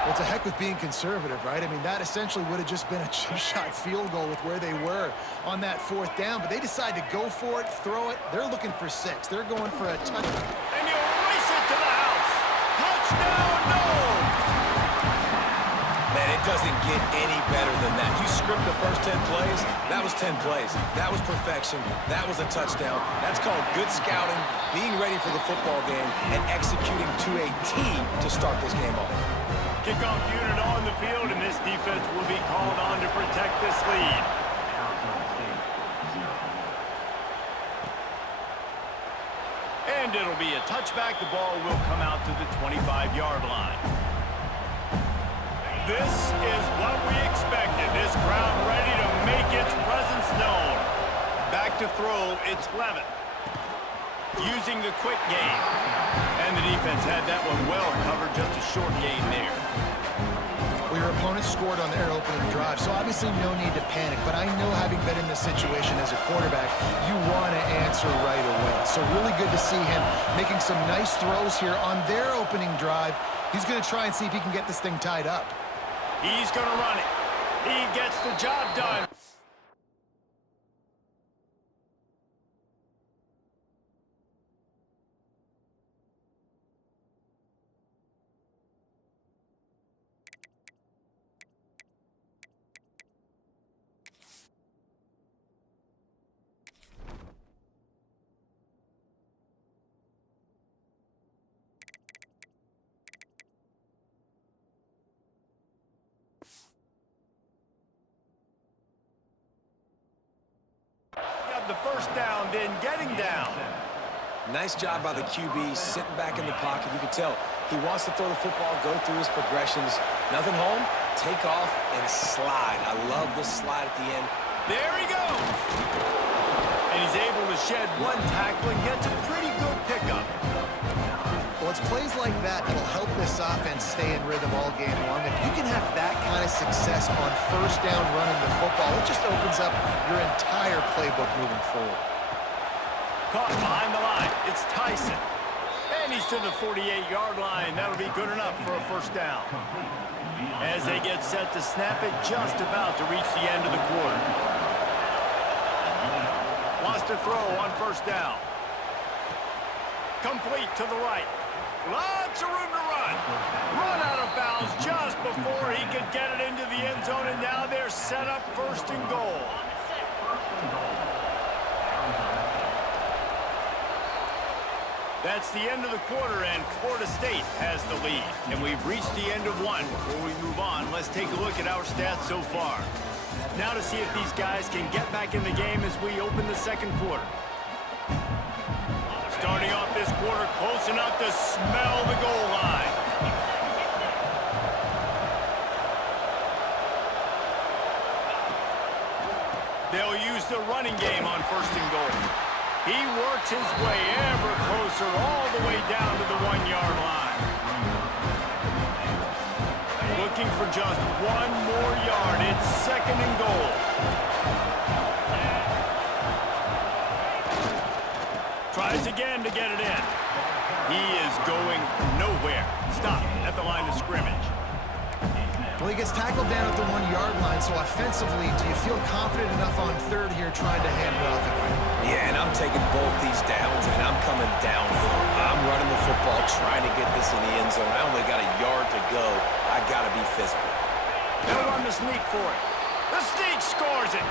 Well, it's a heck with being conservative, right? I mean, that essentially would have just been a chip shot field goal with where they were on that 4th down, but they decide to go for it, throw it. They're looking for 6. They're going for a touchdown. And you race it to the house. Touchdown, no! Man, it doesn't get any better than that. You script the first 10 plays, that was 10 plays. That was perfection. That was a touchdown. That's called good scouting, being ready for the football game, and executing to a T to start this game off. Kickoff unit on the field, and this defense will be called on to protect this lead. And it'll be a touchback. The ball will come out to the 25-yard line. This is what we expected. This crowd ready to make its presence known. Back to throw, it's Levitt. Using the quick game. And the defense had that one well covered, just a short gain there. Well, your opponent scored on their opening drive, so obviously no need to panic. But I know, having been in this situation as a quarterback, you want to answer right away. So really good to see him making some nice throws here on their opening drive. He's going to try and see if he can get this thing tied up. He's going to run it. He gets the job done. The first down, then getting down. Nice job by the QB, sitting back in the pocket. You can tell he wants to throw the football, go through his progressions. Nothing home, take off, and slide. I love the slide at the end. There he goes. And he's able to shed one tackle and gets a pretty good pickup. Well, it's plays like that that'll help this offense stay in rhythm all game long. If you can have that kind of success on first down running the football, it just opens up your entire playbook moving forward. Caught behind the line. It's Tyson. And he's to the 48-yard line. That'll be good enough for a first down. As they get set to snap it, just about to reach the end of the quarter. Wants to throw on first down. Complete to the right. Lots of room to run. Run out of bounds just before he could get it into the end zone, and now they're set up first and goal. That's the end of the quarter, and Florida State has the lead. And we've reached the end of one. Before we move on, let's take a look at our stats so far. Now to see if these guys can get back in the game as we open the second quarter. Starting off this quarter close enough to smell the goal line. They'll use the running game on first and goal. He works his way ever closer all the way down to the 1-yard line. Looking for just one more yard. It's second and goal. Tries again to get it in. He is going nowhere. Stop at the line of scrimmage. Well, he gets tackled down at the 1-yard line, so offensively, do you feel confident enough on third here trying to hand it off? Yeah, and I'm taking both these downs, and I'm coming downhill. I'm running the football, trying to get this in the end zone. I only got a yard to go. I got to be physical. They'll run the sneak for it. The sneak scores it.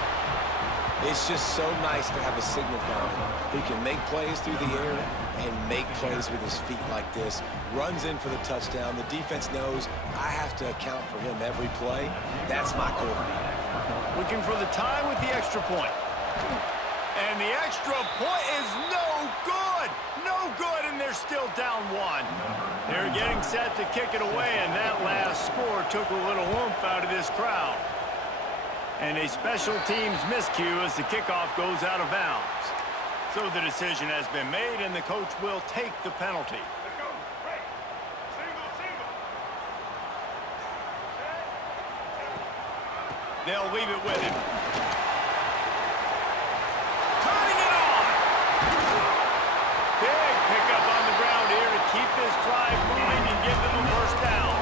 It's just so nice to have a signal guy who can make plays through the air and make plays with his feet like this. Runs in for the touchdown. The defense knows I have to account for him every play. That's my quarterback. Looking for the time with the extra point. And the extra point is no good. No good, and they're still down one. They're getting set to kick it away, and that last score took a little oomph out of this crowd. And a special teams miscue as the kickoff goes out of bounds. So the decision has been made, and the coach will take the penalty. They'll leave it with him. Turning it on! Big pickup on the ground here to keep this drive moving and give them a first down.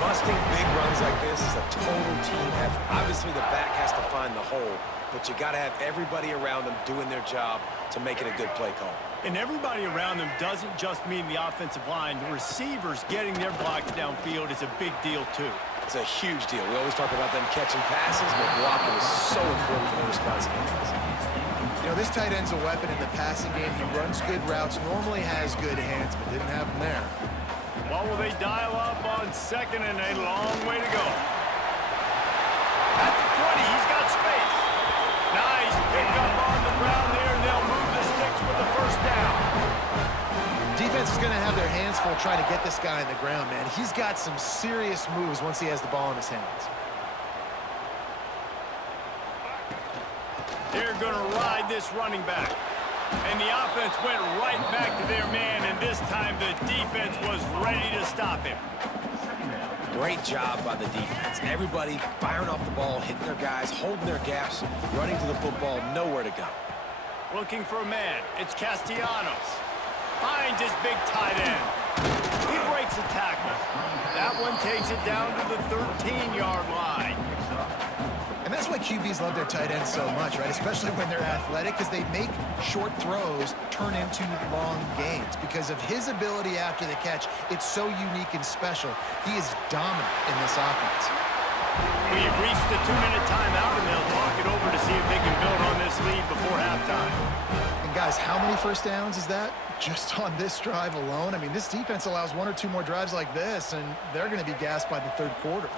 Busting big runs like this is a total team effort. Obviously, the back has to find the hole, but you got to have everybody around them doing their job to make it a good play call. And everybody around them doesn't just mean the offensive line. The receivers getting their blocks downfield is a big deal, too. It's a huge deal. We always talk about them catching passes, but blocking is so important for their responsibilities. You know, this tight end's a weapon in the passing game. He runs good routes, normally has good hands, but didn't have them there. What will they dial up on second and a long way to go? At the 20, he's got space. Nice pick up on the ground there, and they'll move the sticks with the first down. Defense is going to have their hands full trying to get this guy on the ground, man. He's got some serious moves once he has the ball in his hands. They're going to ride this running back. And the offense went right back to their man, and this time the defense was ready to stop him. Great job by the defense. Everybody firing off the ball, hitting their guys, holding their gaps, running to the football, nowhere to go. Looking for a man. It's Castellanos. Finds his big tight end. He breaks a tackle. That one takes it down to the 13-yard line. And that's why QBs love their tight ends so much, right? Especially when they're athletic, because they make short throws turn into long gains. Because of his ability after the catch, it's so unique and special. He is dominant in this offense. We've reached the 2-minute timeout, and they'll talk it over to see if they can build on this lead before halftime. And guys, how many first downs is that? Just on this drive alone? I mean, this defense allows 1 or 2 more drives like this, and they're going to be gassed by the third quarter.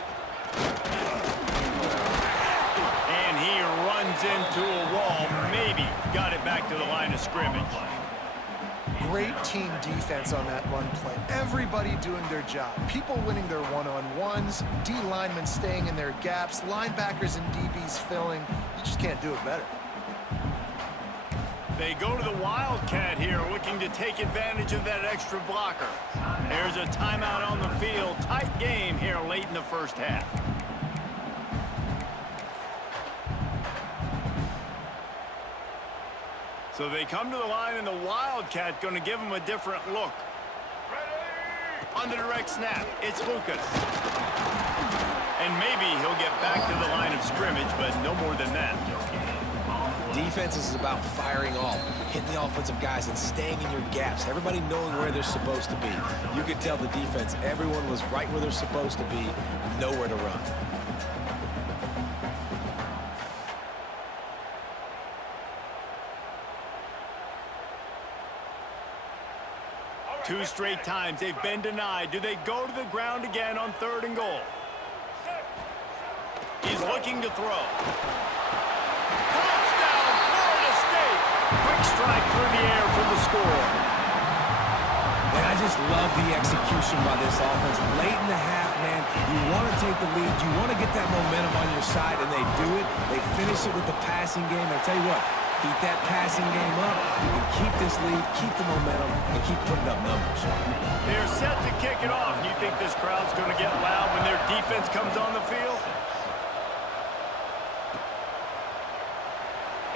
And he runs into a wall. Maybe got it back to the line of scrimmage. Great team defense on that run play. Everybody doing their job. People winning their one-on-ones, D linemen staying in their gaps, linebackers and DBs filling. You just can't do it better. They go to the Wildcat here, looking to take advantage of that extra blocker. There's a timeout on the field. Tight game here late in the first half. So they come to the line, and the Wildcat going to give him a different look. On the direct snap, it's Lucas. And maybe he'll get back to the line of scrimmage, but no more than that. Defense is about firing off, hitting the offensive guys, and staying in your gaps. Everybody knowing where they're supposed to be. You could tell the defense, everyone was right where they're supposed to be, nowhere to run. Two straight times they've been denied. Do they go to the ground again on 3rd and goal? He's looking to throw. Touchdown, Florida State! Quick strike through the air for the score. And I just love the execution by this offense. Late in the half, man, you want to take the lead. You want to get that momentum on your side, and they do it. They finish it with the passing game. I tell you what, keep that passing game up. You can keep this lead, keep the momentum, and keep putting up numbers. They're set to kick it off. You think this crowd's going to get loud when their defense comes on the field?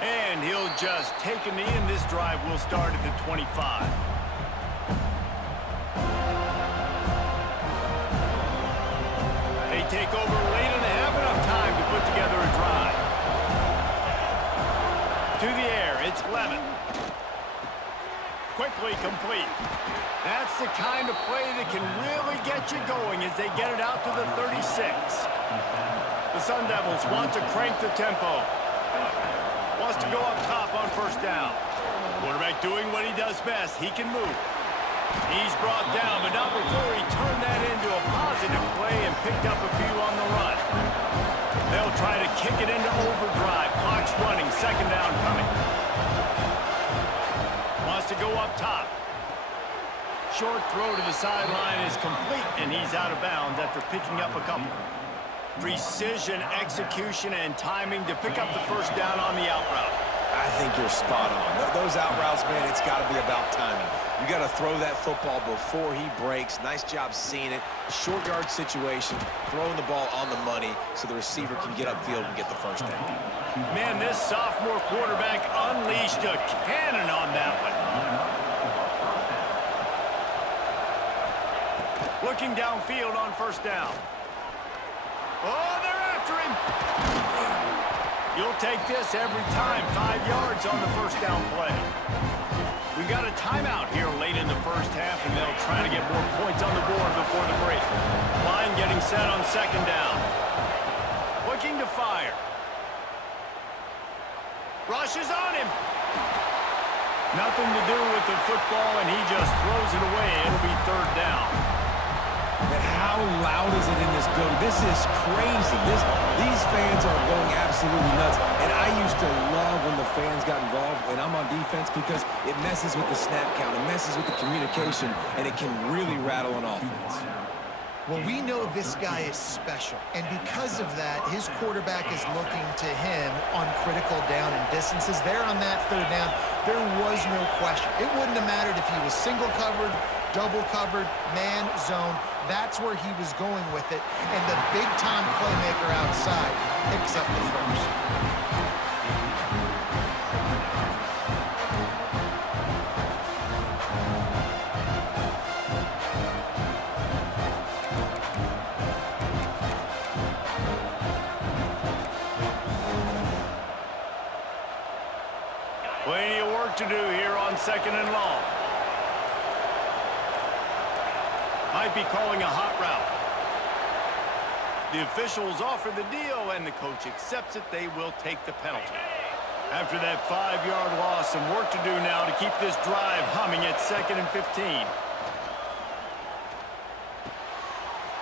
And he'll just take a knee, and this drive will start at the 25. They take over late and they have enough time to put together a drive. To the air, it's Levin. Quickly complete. That's the kind of play that can really get you going as they get it out to the 36. The Sun Devils want to crank the tempo. Wants to go up top on 1st down. Quarterback doing what he does best. He can move. He's brought down, but not before he turned that into a positive play and picked up a few on the run. They'll try to kick it into overdrive. Clock's running. 2nd down coming. Wants to go up top. Short throw to the sideline is complete, and he's out of bounds after picking up a couple. Precision, execution, and timing to pick up the 1st down on the out route. I think you're spot on. Those out routes, man, it's got to be about timing. You got to throw that football before he breaks. Nice job seeing it. Short yard situation, throwing the ball on the money so the receiver can get upfield and get the 1st down. Man, this sophomore quarterback unleashed a cannon on that one. Looking downfield on 1st down. Oh, they're after him. You'll take this every time. 5 yards on the first down play. We got a timeout here late in the first half, and they'll try to get more points on the board before the break. Line getting set on second down. Looking to fire. Rushes on him. Nothing to do with the football, and he just throws it away. It'll be third down. But how loud is it in this building? This is crazy. These fans are going absolutely nuts. And I used to love when the fans got involved when I'm on defense because it messes with the snap count, it messes with the communication, and it can really rattle an offense. Well, we know this guy is special, and because of that, his quarterback is looking to him on critical down and distances. There on that third down, there was no question. It wouldn't have mattered if he was single covered, double covered, man, zone. That's where he was going with it, and the big-time playmaker outside picks up the first. Plenty of work to do here on second and long. Might be calling a hot route. The officials offer the deal, and the coach accepts it. They will take the penalty. After that 5-yard loss, some work to do now to keep this drive humming at 2nd and 15.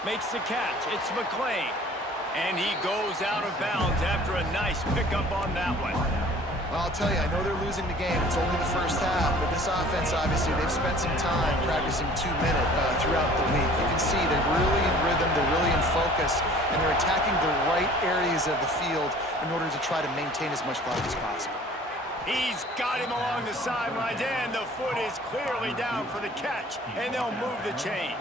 Makes the catch. It's McClain. And he goes out of bounds after a nice pickup on that one. Well, I'll tell you, I know they're losing the game. It's only the first half, but this offense, obviously, they've spent some time practicing 2-minute throughout the week. You can see they're really in rhythm, they're really in focus, and they're attacking the right areas of the field in order to try to maintain as much clock as possible. He's got him along the sidelines, and the foot is clearly down for the catch, and they'll move the chains.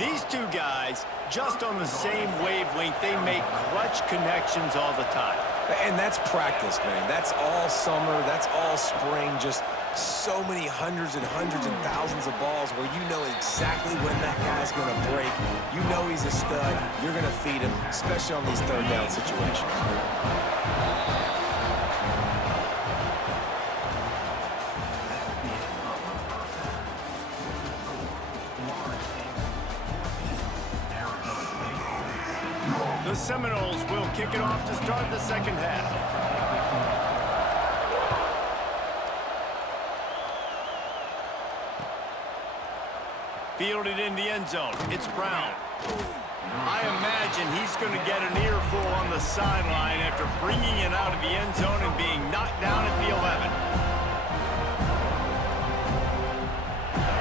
These two guys, just on the same wavelength, they make clutch connections all the time. And that's practice, man. That's all summer. That's all spring. Just so many hundreds and thousands of balls where you know exactly when that guy's going to break. You know he's a stud. You're going to feed him, especially on these third down situations. The Seminoles will kick it off to start the second half. Fielded in the end zone. It's Brown. I imagine he's going to get an earful on the sideline after bringing it out of the end zone and being knocked down at the 11.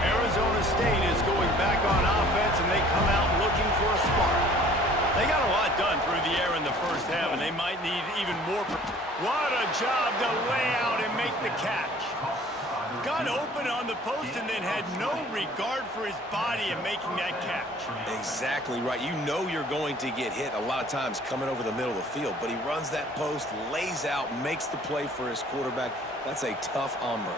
Arizona State is going back on offense, and they come out looking for a spark. They got a lot done through the air in the first half, and they might need even more. What a job to lay out and make the catch. Got open on the post and then had no regard for his body in making that catch. Exactly right. You know you're going to get hit a lot of times coming over the middle of the field, but he runs that post, lays out, makes the play for his quarterback. That's a tough hombre.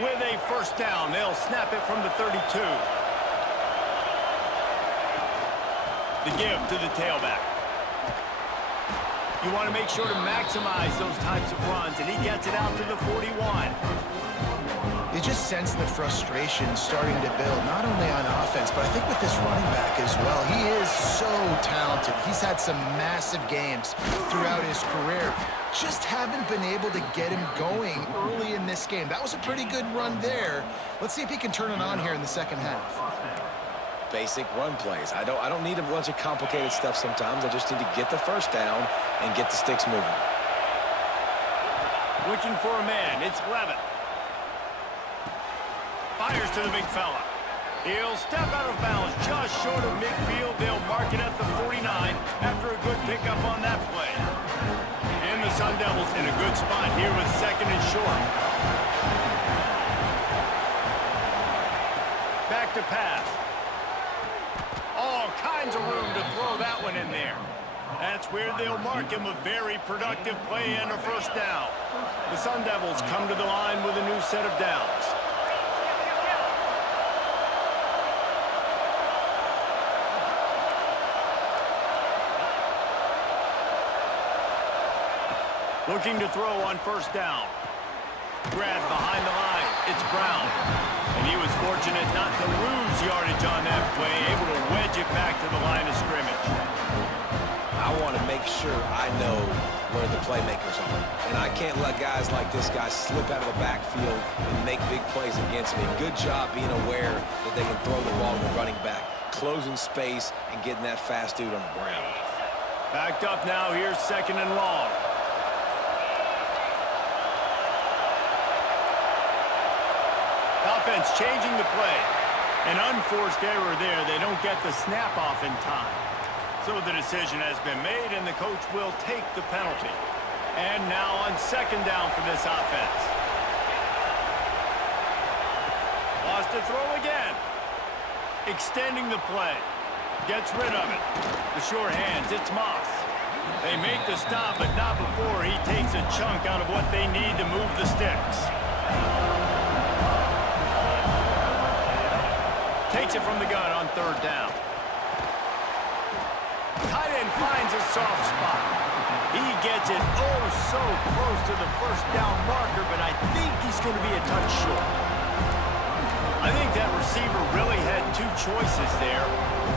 With a first down, they'll snap it from the 32. The give to the tailback. You want to make sure to maximize those types of runs, and he gets it out to the 41. You just sense the frustration starting to build, not only on offense, but I think with this running back as well. He is so talented. He's had some massive games throughout his career. Just haven't been able to get him going early in this game. That was a pretty good run there. Let's see if he can turn it on here in the second half. Basic run plays. I don't need a bunch of complicated stuff sometimes. I just need to get the first down and get the sticks moving. Looking for a man. It's Levitt. Fires to the big fella. He'll step out of bounds just short of midfield. They'll mark it at the 49 after a good pickup on that play. And the Sun Devils in a good spot here with second and short. Back to pass. All kinds of room to throw that one in there. That's where they'll mark him a very productive play and a first down. The Sun Devils come to the line with a new set of downs. Looking to throw on first down. Grab behind the line. It's Brown. And he was fortunate not to lose yardage on that play, able to wedge it back to the line of scrimmage. I want to make sure I know where the playmakers are. And I can't let guys like this guy slip out of the backfield and make big plays against me. Good job being aware that they can throw the ball to the running back, closing space and getting that fast dude on the ground. Backed up now. Here's second and long. Offense changing the play. An unforced error there. They don't get the snap off in time. So the decision has been made, and the coach will take the penalty. And now on second down for this offense. Wants to throw again. Extending the play. Gets rid of it. The sure hands, it's Moss. They make the stop, but not before he takes a chunk out of what they need to move the sticks. Takes it from the gun on third down. Tight end finds a soft spot. He gets it oh so close to the first down marker, but I think he's going to be a touch short. I think that receiver really had two choices there.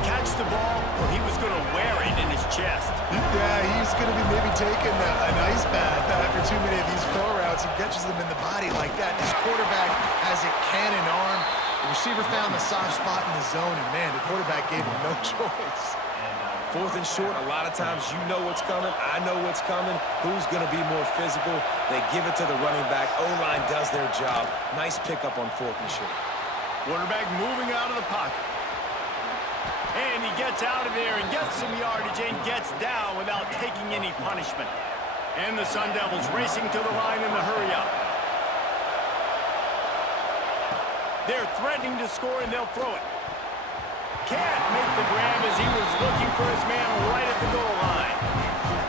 Catch the ball, or he was going to wear it in his chest. Yeah, he's going to be maybe taking an ice bath after too many of these throw routes. He catches them in the body like that. This quarterback has a cannon arm. The receiver found the soft spot in the zone, and, man, the quarterback gave him no choice. Fourth and short, a lot of times you know what's coming. I know what's coming. Who's going to be more physical? They give it to the running back. O-line does their job. Nice pickup on fourth and short. Quarterback moving out of the pocket. And he gets out of there and gets some yardage and gets down without taking any punishment. And the Sun Devils racing to the line in the hurry-up. They're threatening to score, and they'll throw it. Can't make the grab as he was looking for his man right at the goal line.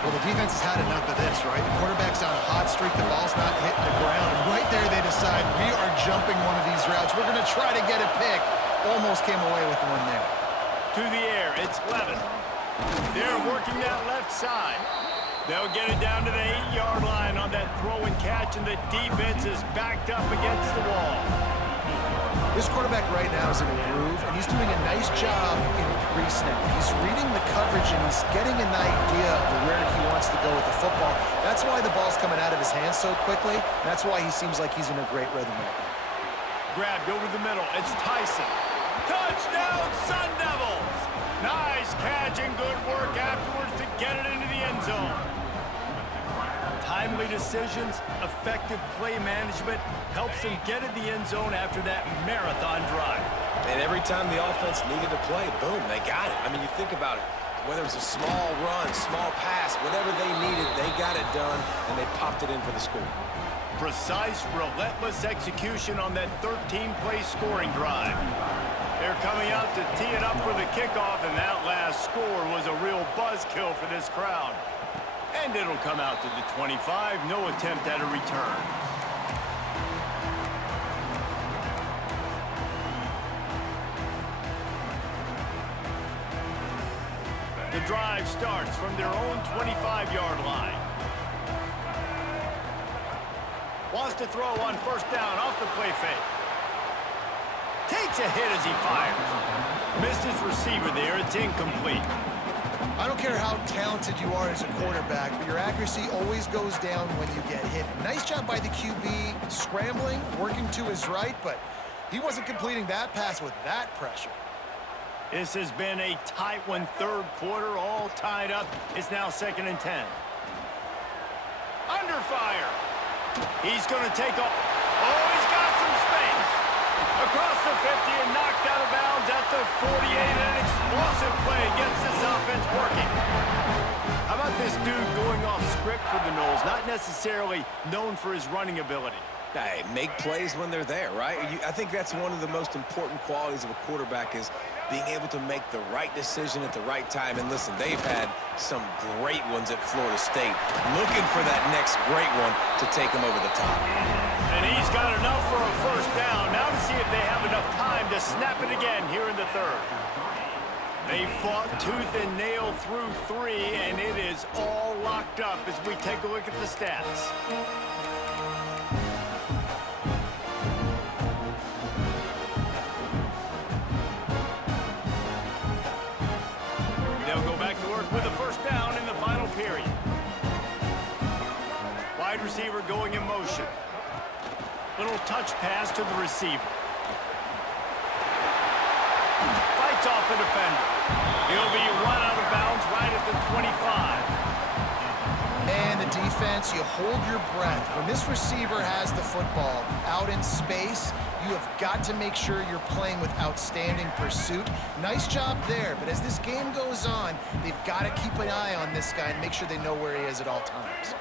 Well, the defense has had enough of this, right? The quarterback's on a hot streak. The ball's not hitting the ground. And right there, they decide, we are jumping one of these routes. We're going to try to get a pick. Almost came away with one there. To the air, it's Levin. They're working that left side. They'll get it down to the 8-yard line on that throw and catch, and the defense is backed up against the wall. This quarterback right now is in a groove, and he's doing a nice job in pre-snap. He's reading the coverage, and he's getting an idea of where he wants to go with the football. That's why the ball's coming out of his hands so quickly. That's why he seems like he's in a great rhythm right now. Grabbed over the middle. It's Tyson. Touchdown, Sun Devils! Nice catch and good work afterwards to get it into the end zone. Timely decisions, effective play management helps them get in the end zone after that marathon drive. And every time the offense needed to play, boom, they got it. I mean, you think about it. Whether it's a small run, small pass, whatever they needed, they got it done, and they popped it in for the score. Precise, relentless execution on that 13-play scoring drive. They're coming out to tee it up for the kickoff, and that last score was a real buzzkill for this crowd. And it'll come out to the 25, no attempt at a return. The drive starts from their own 25-yard line. Wants to throw on first down off the play fake. Takes a hit as he fires. Missed his receiver there. It's incomplete. I don't care how talented you are as a quarterback, but your accuracy always goes down when you get hit. Nice job by the QB scrambling, working to his right, but he wasn't completing that pass with that pressure. This has been a tight one, third quarter, all tied up. It's now 2nd and 10. Under fire. He's going to take off. Oh, he's got some space. Across the 50 and knocked out of bounds at the 48. And an explosive play gets this offense working. How about this dude going off script for the Noles? Not necessarily known for his running ability. Hey, make plays when they're there, right? I think that's one of the most important qualities of a quarterback is being able to make the right decision at the right time. And listen, they've had some great ones at Florida State. Looking for that next great one to take them over the top. And he's got enough for a first down. Now to see if they have enough time to snap it again here in the third. They fought tooth and nail through 3, and it is all locked up as we take a look at the stats. They'll go back to work with a first down in the final period. Wide receiver going in motion. Little touch pass to the receiver. Fights off the defender. He'll be run out of bounds right at the 25. And the defense, you hold your breath. When this receiver has the football out in space, you have got to make sure you're playing with outstanding pursuit. Nice job there, but as this game goes on, they've got to keep an eye on this guy and make sure they know where he is at all times.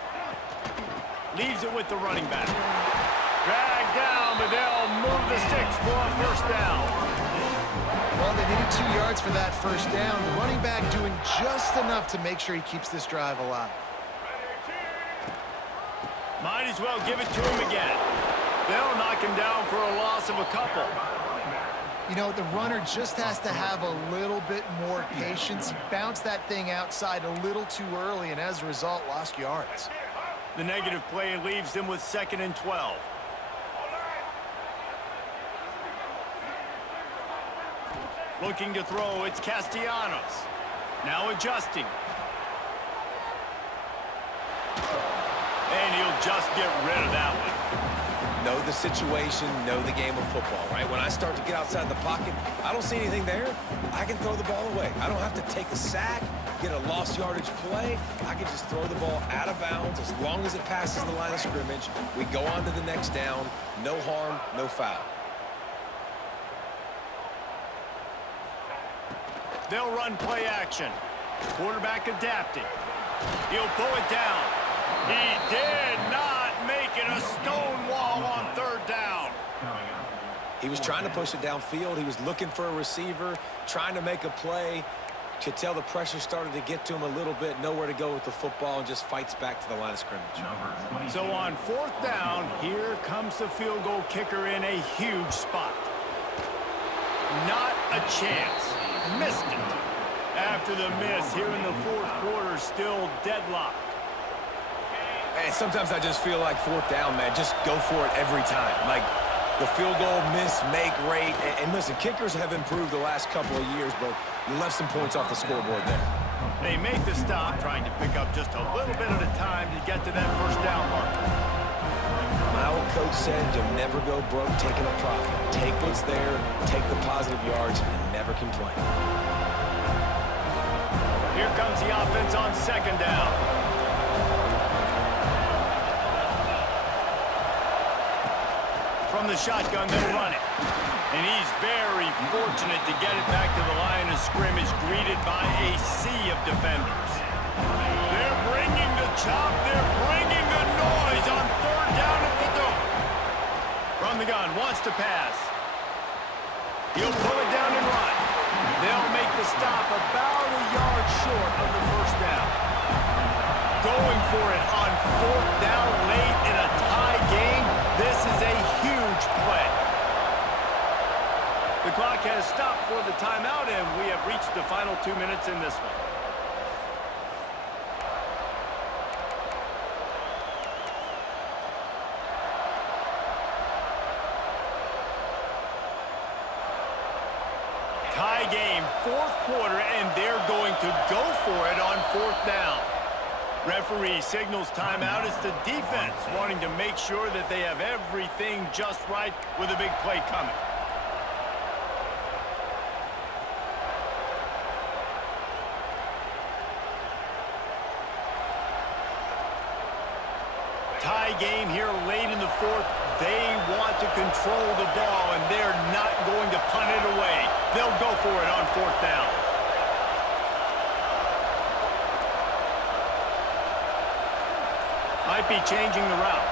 Leaves it with the running back. Drag down, but they'll move the sticks for a first down. Well, they needed 2 yards for that first down. The running back doing just enough to make sure he keeps this drive alive. Might as well give it to him again. They'll knock him down for a loss of a couple. You know, the runner just has to have a little bit more patience. He bounced that thing outside a little too early, and as a result, lost yards. The negative play leaves them with 2nd and 12. Looking to throw, it's Castellanos. Now adjusting. And he'll just get rid of that one. Know the situation, know the game of football, right? When I start to get outside the pocket, I don't see anything there. I can throw the ball away. I don't have to take a sack, get a lost yardage play. I can just throw the ball out of bounds as long as it passes the line of scrimmage. We go on to the next down. No harm, no foul. They'll run play action. Quarterback adapting. He'll pull it down. He did not make it a stone wall on 3rd down. He was trying to push it downfield. He was looking for a receiver, trying to make a play. Could tell the pressure started to get to him a little bit. Nowhere to go with the football and just fights back to the line of scrimmage. So on 4th down, here comes the field goal kicker in a huge spot. Not a chance. Missed it. After the miss here in the 4th quarter, still deadlocked. And sometimes I just feel like 4th down, man, just go for it every time. Like the field goal miss, make rate. And listen, kickers have improved the last couple of years, but you left some points off the scoreboard there. They make the stop, trying to pick up just a little bit at a time to get to that first down mark. My old coach said you'll never go broke taking a profit. Take what's there, take the positive yards, and never complain. Here comes the offense on 2nd down. From the shotgun, they'll run it. And he's very fortunate to get it back to the line of scrimmage, greeted by a sea of defenders. They're bringing the chop. They're bringing the noise on 3rd down at the dome. From the gun, wants to pass. He'll pull it down and run. They'll make the stop about a yard short of the first down. Going for it on 4th down late in a tie game. This is a huge play. The clock has stopped for the timeout, and we have reached the final 2 minutes in this one. Tie game, 4th quarter, and they're going to go for it on 4th down. Referee signals timeout. It's the defense wanting to make sure that they have everything just right with a big play coming. Tie game here late in the 4th. They want to control the ball, and they're not going to punt it away. They'll go for it on 4th down. Might be changing the route.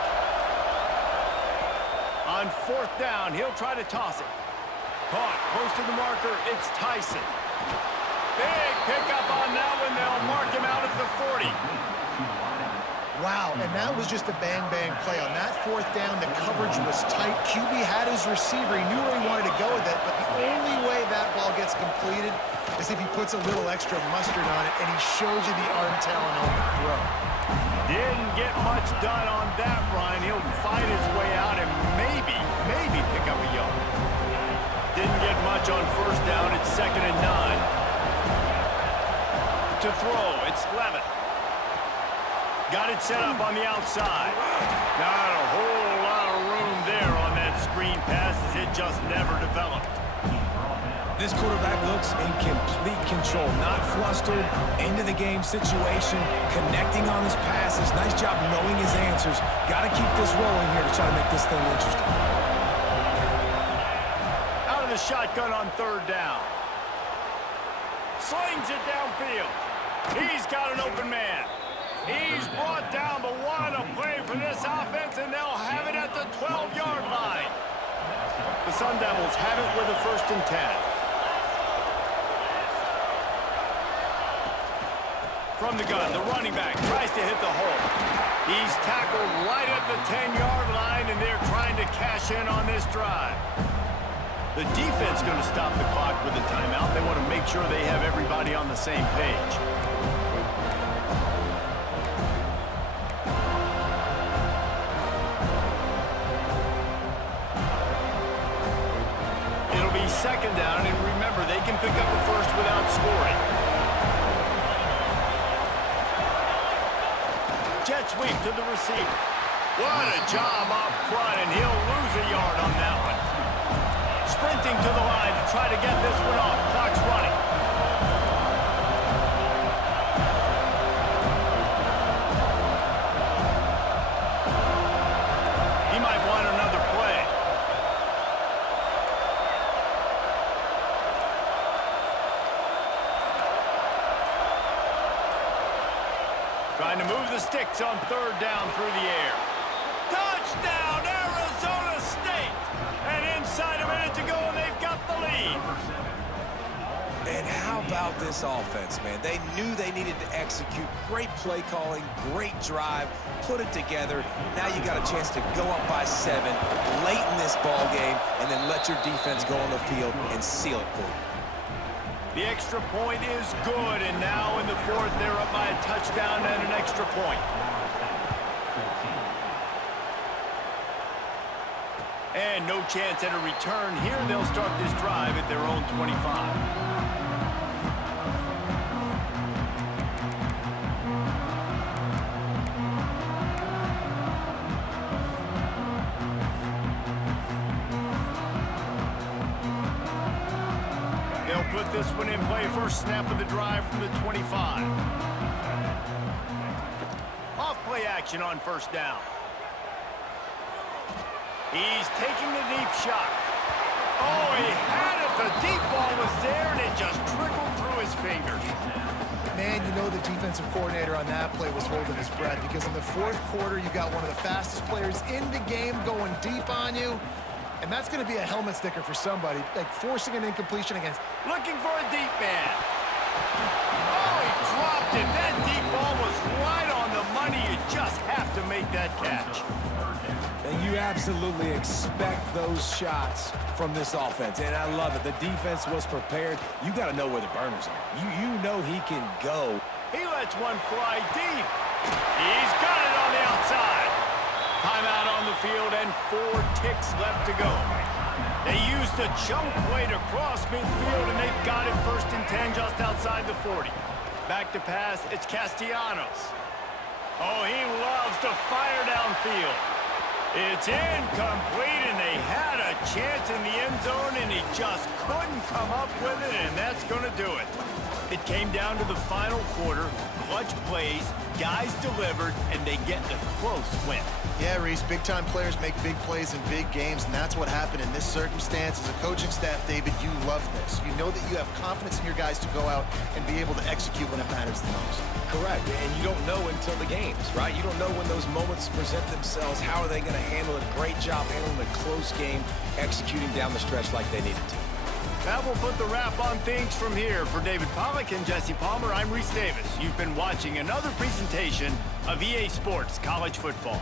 On 4th down, he'll try to toss it. Caught, close to the marker, it's Tyson. Big pickup on that one. They'll mark him out at the 40. Wow, and that was just a bang-bang play. On that fourth down, the coverage was tight. QB had his receiver. He knew where he wanted to go with it, but the only way that ball gets completed is if he puts a little extra mustard on it, and he shows you the arm talent on the throw. Didn't get much done on that run. He'll fight his way out and maybe pick up a yard. Didn't get much on first down. It's 2nd and 9. To throw, it's Levitt. Got it set up on the outside. Not a whole lot of room there on that screen pass as it just never developed. This quarterback looks in complete control, not flustered, into the game situation, connecting on his passes. Nice job knowing his answers. Got to keep this rolling here to try to make this thing interesting. Out of the shotgun on 3rd down. Slings it downfield. He's got an open man. He's brought down, but what a play for this offense, and they'll have it at the 12-yard line. The Sun Devils have it with a 1st and 10. From the gun, the running back tries to hit the hole. He's tackled right at the 10-yard line, and they're trying to cash in on this drive. The defense going to stop the clock with a timeout. They want to make sure they have everybody on the same page. It'll be 2nd down, and remember, they can pick up a first without scoring. Jet sweep to the receiver. What a job up front, and he'll lose a yard on that one. Sprinting to the line to try to get this one off. Clock's running. He might want another play. Trying to move the sticks on 3rd down through the air. Touchdown, Arizona State! And inside a minute to go, and they've got the lead. And how about this offense, man? They knew they needed to execute. Great play calling, great drive, put it together. Now you got a chance to go up by 7 late in this ball game, and then let your defense go on the field and seal it for you. The extra point is good, and now in the 4th, they're up by a touchdown and an extra point. And no chance at a return here. They'll start this drive at their own 25. Put this one in play. First snap of the drive from the 25. Off play action on 1st down. He's taking the deep shot. Oh, he had it. The deep ball was there, and it just trickled through his fingers. Man, you know the defensive coordinator on that play was holding his breath, because in the 4th quarter, you got one of the fastest players in the game going deep on you. And that's going to be a helmet sticker for somebody, like forcing an incompletion against. Looking for a deep man. Oh, he dropped it. That deep ball was right on the money. You just have to make that catch. And you absolutely expect those shots from this offense, and I love it. The defense was prepared. You got to know where the burners are. You know he can go. He lets one fly deep. He's got it on the outside. Timeout on the field and 4 ticks left to go. They used a chunk play to cross midfield, and they've got it 1st and 10 just outside the 40. Back to pass, it's Castellanos. Oh, he loves to fire downfield. It's incomplete, and they had a chance in the end zone, and he just couldn't come up with it, and that's going to do it. It came down to the final quarter. Clutch plays, guys delivered, and they get the close win. Yeah, Reese, big-time players make big plays in big games, and that's what happened in this circumstance. As a coaching staff, David, you love this. You know that you have confidence in your guys to go out and be able to execute when it matters the most. Correct, and you don't know until the games, right? You don't know when those moments present themselves. How are they going to handle it? Great job handling a close game, executing down the stretch like they needed to. That will put the wrap on things from here. For David Pollack and Jesse Palmer, I'm Reese Davis. You've been watching another presentation of EA Sports College Football.